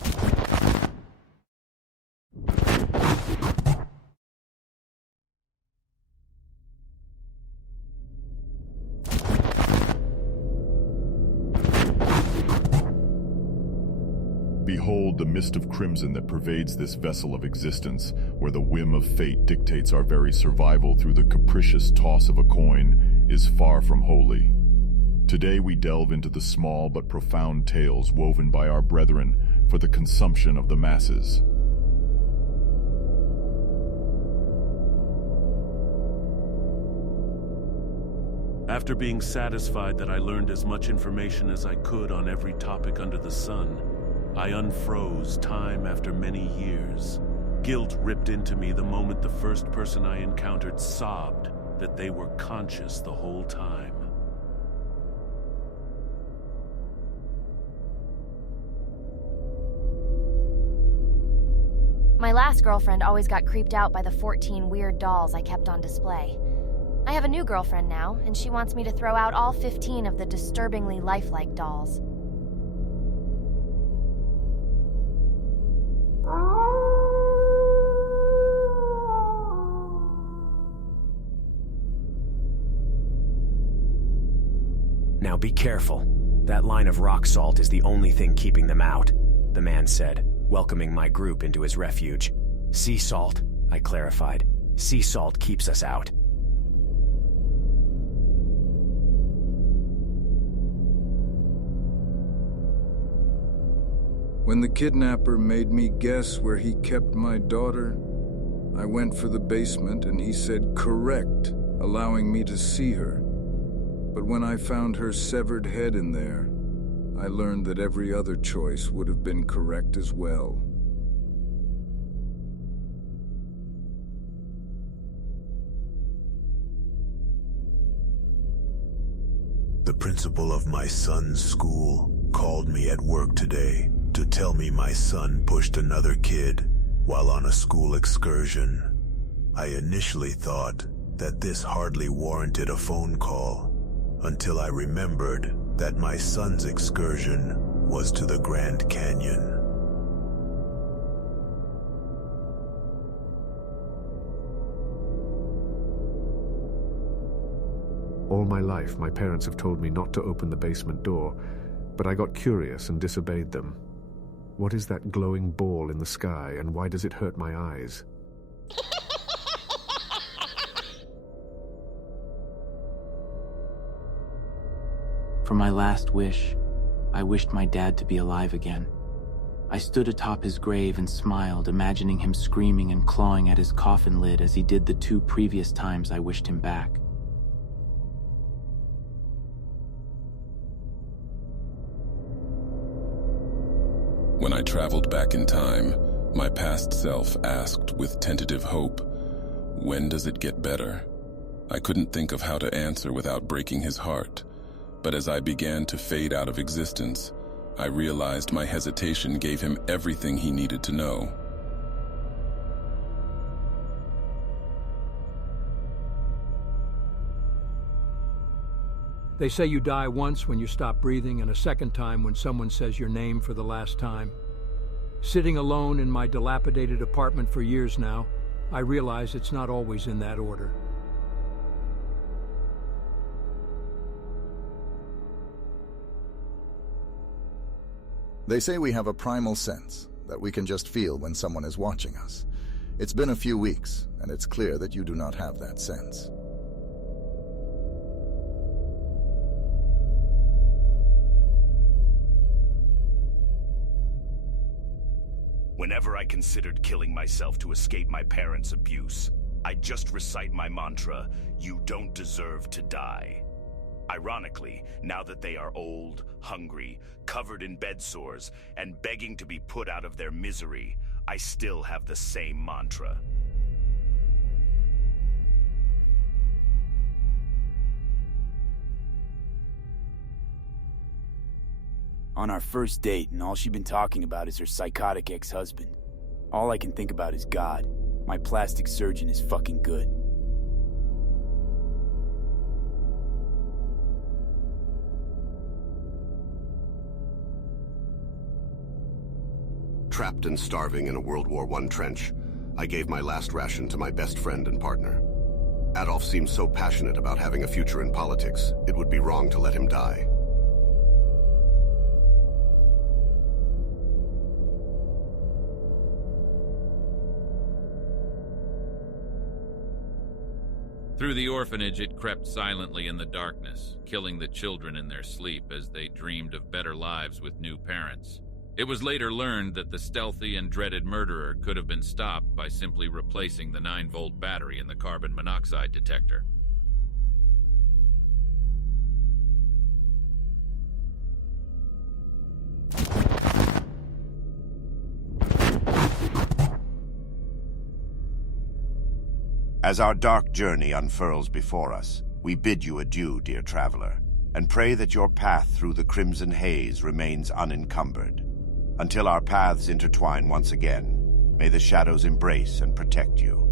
Behold the mist of crimson that pervades this vessel of existence, where the whim of fate dictates our very survival through the capricious toss of a coin, is far from holy. Today we delve into the small but profound tales woven by our brethren for the consumption of the masses. After being satisfied that I learned as much information as I could on every topic under the sun, I unfroze time after many years. Guilt ripped into me the moment the first person I encountered sobbed that they were conscious the whole time. My last girlfriend always got creeped out by the 14 weird dolls I kept on display. I have a new girlfriend now, and she wants me to throw out all 15 of the disturbingly lifelike dolls. Now be careful. That line of rock salt is the only thing keeping them out, the man said, welcoming my group into his refuge. Sea salt, I clarified. Sea salt keeps us out. When the kidnapper made me guess where he kept my daughter, I went for the basement and he said correct, allowing me to see her. But when I found her severed head in there, I learned that every other choice would have been correct as well. The principal of my son's school called me at work today to tell me my son pushed another kid while on a school excursion. I initially thought that this hardly warranted a phone call, until I remembered that my son's excursion was to the Grand Canyon. All my life, my parents have told me not to open the basement door, but I got curious and disobeyed them. What is that glowing ball in the sky, and why does it hurt my eyes? For my last wish, I wished my dad to be alive again. I stood atop his grave and smiled, imagining him screaming and clawing at his coffin lid as he did the 2 previous times I wished him back. When I traveled back in time, my past self asked with tentative hope, "When does it get better?" I couldn't think of how to answer without breaking his heart, but as I began to fade out of existence, I realized my hesitation gave him everything he needed to know. They say you die once when you stop breathing and a second time when someone says your name for the last time. Sitting alone in my dilapidated apartment for years now, I realize it's not always in that order. They say we have a primal sense, that we can just feel when someone is watching us. It's been a few weeks, and it's clear that you do not have that sense. Whenever I considered killing myself to escape my parents' abuse, I'd just recite my mantra, "You don't deserve to die." Ironically, now that they are old, hungry, covered in bed sores, and begging to be put out of their misery, I still have the same mantra. On our first date, and all she's been talking about is her psychotic ex-husband. All I can think about is God. My plastic surgeon is fucking good. Trapped and starving in a World War I trench, I gave my last ration to my best friend and partner. Adolf seemed so passionate about having a future in politics, it would be wrong to let him die. Through the orphanage, it crept silently in the darkness, killing the children in their sleep as they dreamed of better lives with new parents. It was later learned that the stealthy and dreaded murderer could have been stopped by simply replacing the 9-volt battery in the carbon monoxide detector. As our dark journey unfurls before us, we bid you adieu, dear traveler, and pray that your path through the crimson haze remains unencumbered. Until our paths intertwine once again, may the shadows embrace and protect you.